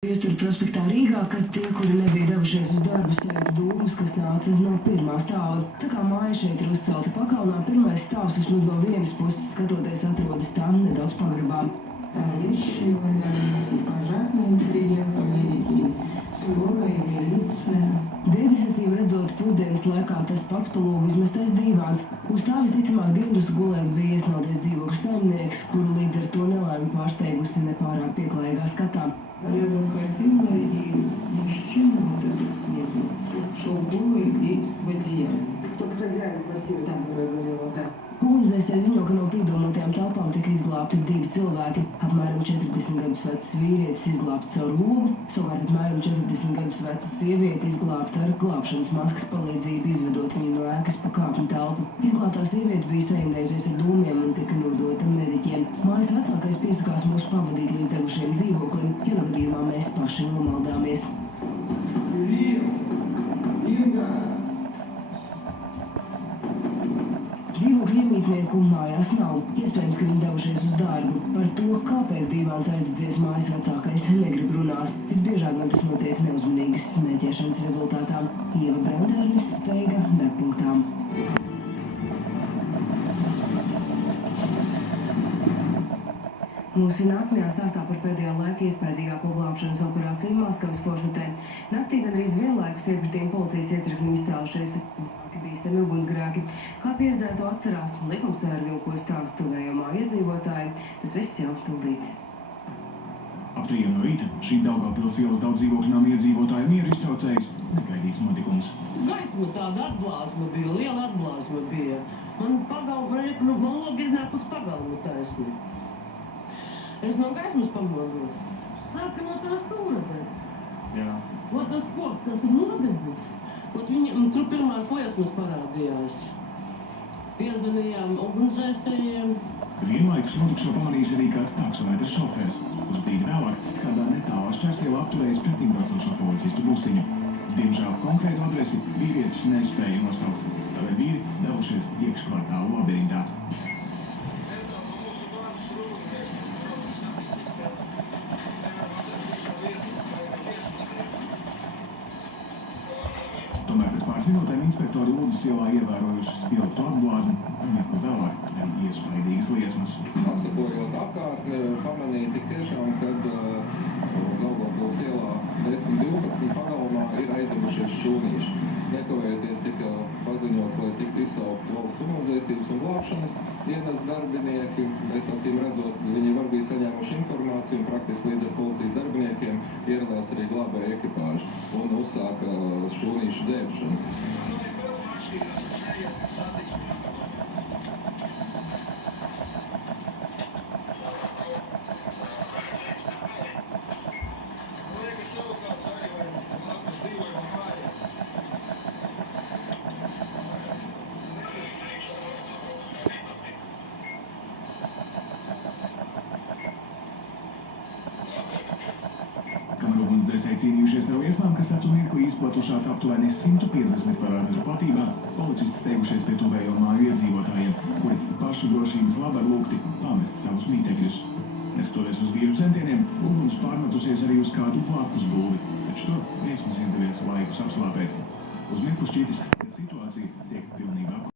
Viestura prospektā Rīgā, kad tie, kuri nebija devušies uz darbu, sajūta dūmus, kas nāca no pirmā stāva. Tā kā māja šeit ir uzcelta pakalnā, pirmais stāvs vismaz no vienas puses skatoties atrodas tā nedaudz pagrabā. Там вещи валялись, и пожарные приехали, и скорая, и милиция. Dēdzis acīm redzot pusdienas laikā tas pats pa lūgu izmestais dīvāns. Uz tā visticamāk dienas gulēt bija iesnaudies dzīvokļa saimnieks, kuru līdz ar to nelaimi pārsteigusi nepārāk pieklājīgā skatā. Я выходила, и мужчина вот этот снизу шел голый и в одеяле. Тот хозяин квартиры там говорила, да. Ugunsdzēsēji ziņo, ka no piedomātajām telpām tika izglābti 2 cilvēki. Apmēram 40 gadus vecs vīrietis izglābts caur logu, savukārt apmēram 40 gadus veca sieviete izglābta ar glābšanas maskas palīdzību, izvedot viņu no ēkas pa kāpņu telpu. Izglābtā sieviete bija saindējusies ar dūmiem un tika nodota mediķiem. Mājas vecākais piesakās mūs pavadīt līdz degušiem dzīvoklim, ja no gadījumā mēs paši nomaldāmies. Dzīvokļu iemītnieku mājās nav. Iespējams, ka viņi devušies uz darbu. Par to, kāpēc dīvāns aizdedzies mājas vecākais, negrib runāt. Visbiežāk gan tas notiek neuzmanīgas smēķēšanas rezultātā. Ieva Brandērnis, Speiga, Degpunktā. Mūsu nākamajā stāstā par pēdējā laika iespējīgāko glābšanas operāciju Maskavas foršatē. Naktī gandrīz vienlaikus iekritīm policijas iecirknim izcēlušies bīstami ugunsgrēki. Kā pieredzēto atcerās likumsargi un ko stāsta tuvējumā iedzīvotāji, tas viss jau tūlīt. Ap 3 no rīta šī Daugavpils ielas daudz dzīvokļu iedzīvotāju mieru iztraucējis negaidīts notikums. Gaisma tāda atblāzma bija, liela atblāzma bija. Man pagalma, man logi iznāk uz pagalmu taisni. Es no gaismas pamodos. Sāka no tās stūra degt. Jā. Vot tas koks, kas ir nodedzis. Vot tur pirmās liesmas parādījās. Piezvanījām ugunsdzēsējiem. Vienlaikus notikšo pamanījis arī kāds taksometras šofērs, kurš brīdi vēlāk kādā netālā šķērsielā apturējis pretimbraucošo policistu busiņu. Diemžēl konkrētu adresi vīrietis nespēja nosaukt, tādēļ vīri devušies iekškvartālu labirintā. Tomēr pēc pāris minūtēm inspektori Lūdzes ielā ievērojuši spilgtu apblāzmi un neko vēlāk arī iespaidīgas liesmas. Apsakojot apkārtni, pamanīja tik tiešām, kad Daugavpils ielā 10-12 pagalmā ir aizdevušies šķūnīši. Nekavējoties tika paziņots, lai tiktu izsaukti valsts ugunsdzēsības un glābšanas dienas darbinieki, bet acīm redzot, viņi var bija saņēmuši informāciju un praktiski līdz ar policijas darbiniekiem ieradās arī glābēja ekipāži un uzsāka šķūnīšu dzēbšanu. Kamēr ugunsdzēsēji cīnījušies ar liesmām, kas acu mirkli izplatušās aptuveni 150 kvadrātmetru platībā, policisti steigušies pie tuvējo māju iedzīvotājiem, kuri pašu drošības labā lūgti pamest savus mītekļus. Neskatoties uz vīru centieniem, uguns pārmetusies arī uz kādu blakus būvi, taču to vismaz izdevies laikus apslāpēt. Uz mirkli šķītis, ka situācija tiek pilnībā